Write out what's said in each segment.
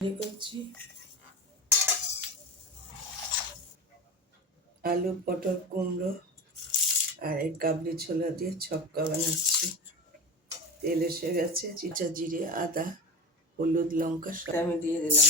করছি আলু পটল কুমড়ো আর এই কাবলি ছোলা দিয়ে ছক্কা বানাচ্ছি। তেল এসে গেছে, চিটা জিরে আদা হলুদ লঙ্কা সব আমি দিয়ে দিলাম।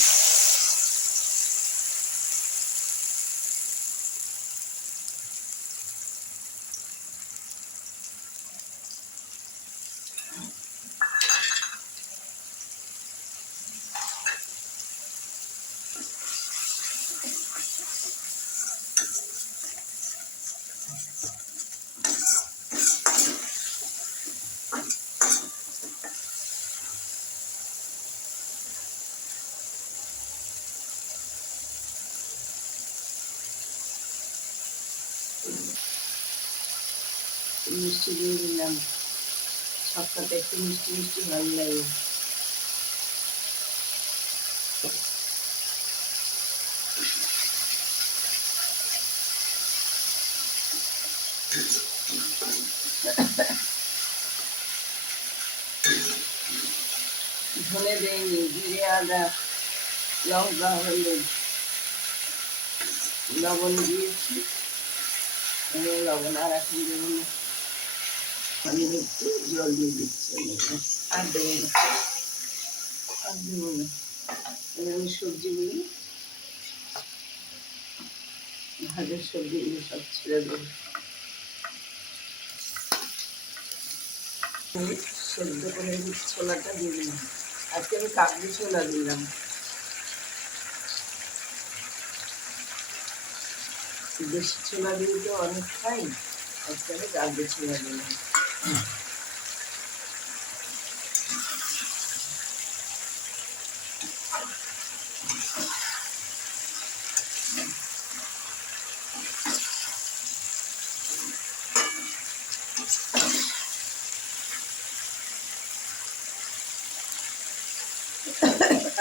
মিষ্টি দিয়ে দিলাম, ছক্কাটা একটু মিষ্টি মিষ্টি ভালো লাগে। ধনে দেয়নি, জিরে আদা লঙ্কা হলুদ লবণ দিয়েছি, লবণ আর এখন দেবো না, আমি একটু জল দিয়ে দিচ্ছি। আর দেবো না, আর দেবো না। এবার সবজিগুলি ভাজের সবজিগুলো সব ছেড়ে দেবো। সেদ্ধ করে ছোলাটা দিয়ে দিলাম, আজকে আমি কাবলি ছোলা দিলাম। দেশি ছোলা দিয়ে তো অনেক খাই, আজকে আমি কাবলি ছোলা দিলাম।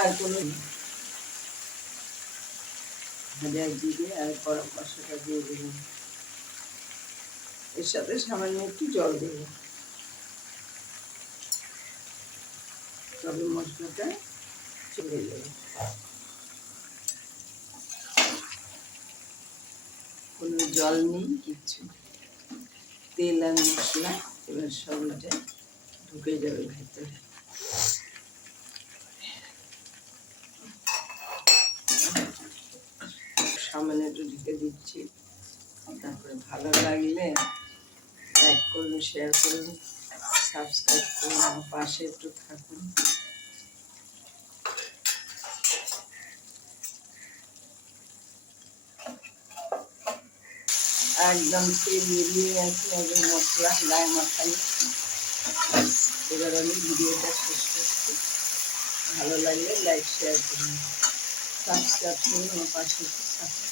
আর কোনো ভাজা জিরে আর গরম মশলাটা দিয়ে দিলাম, এর সাথে সামান্য একটু জল দেবো, তবে মশলাটা চলে যাবে। কোনো জল নেই, কিচ্ছু, তেল আর মশলা এবার সবটা ঢুকে যাবে ভেতরে। সামান্য একটু ঢেকে দিচ্ছি, তারপরে ভালো লাগলে লাইক করুন, শেয়ার করুন, সাবস্ক্রাইব করুন, আমার পাশে একটু থাকুন। একদম তেল মিলিয়ে গেছে, একদম মশলা গায়ে মাখানো। এবার আমি ভিডিওটা শেষ করছি, ভালো লাগলে লাইক শেয়ার করুন, সাবস্ক্রাইব করুন, আমার পাশে একটু থাকুন।